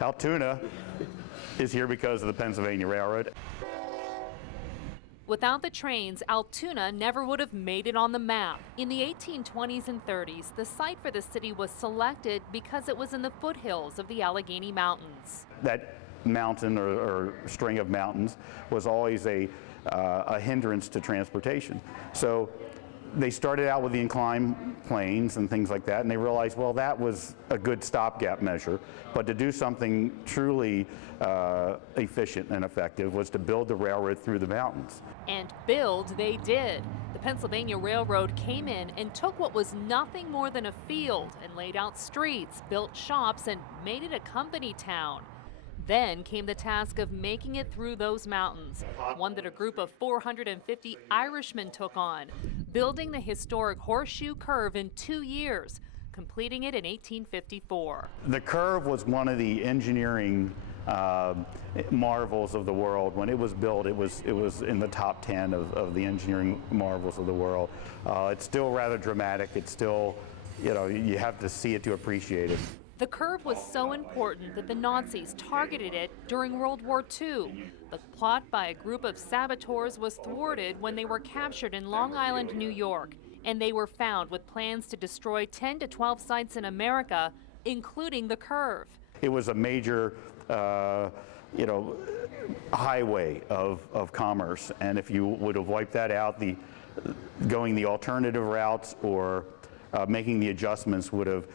Altoona is here because of the Pennsylvania Railroad. Without the trains, Altoona never would have made it on the map. In the 1820s and 30s, the site for the city was selected because it was in the foothills of the Allegheny Mountains. That mountain or string of mountains was always a hindrance to transportation. So they started out with the inclined planes and things like that, and they realized, well, that was a good stopgap measure, but to do something truly efficient and effective was to build the railroad through the mountains. And build they did. The Pennsylvania Railroad came in and took what was nothing more than a field and laid out streets, built shops, and made it a company town. Then came the task of making it through those mountains, one that a group of 450 Irishmen took on, building the historic Horseshoe Curve in 2 years, completing it in 1854. The curve was one of the engineering marvels of the world. When it was built, it was in the top 10 of the engineering marvels of the world. It's still rather dramatic. It's still, you have to see it to appreciate it. The curve was so important that the Nazis targeted it during World War II. The plot by a group of saboteurs was thwarted when they were captured in Long Island, New York, and they were found with plans to destroy 10 to 12 sites in America, including the curve. It was a major highway of commerce, and if you would have wiped that out, going the alternative routes or making the adjustments would have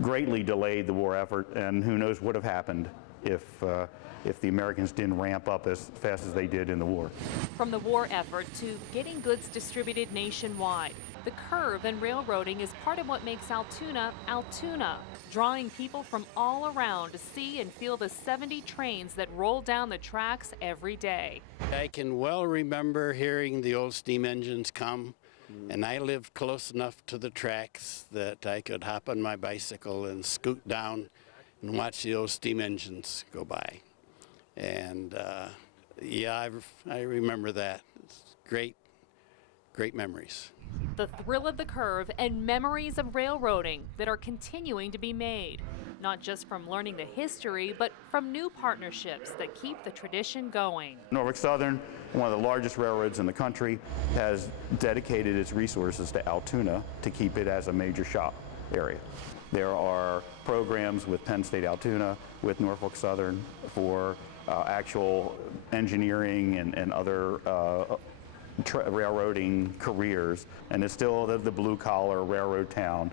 greatly delayed the war effort, and who knows what would have happened if the Americans didn't ramp up as fast as they did in the war. From the war effort to getting goods distributed nationwide, the curve and railroading is part of what makes Altoona, Altoona, drawing people from all around to see and feel the 70 trains that roll down the tracks every day. I can well remember hearing the old steam engines come, and I lived close enough to the tracks that I could hop on my bicycle and scoot down and watch the old steam engines go by. And yeah, I remember that. It's great memories. The thrill of the curve and memories of railroading that are continuing to be made, not just from learning the history, but from new partnerships that keep the tradition going. Norfolk Southern, one of the largest railroads in the country, has dedicated its resources to Altoona to keep it as a major shop area. There are programs with Penn State Altoona, with Norfolk Southern for actual engineering and other railroading careers, and it's still the blue-collar railroad town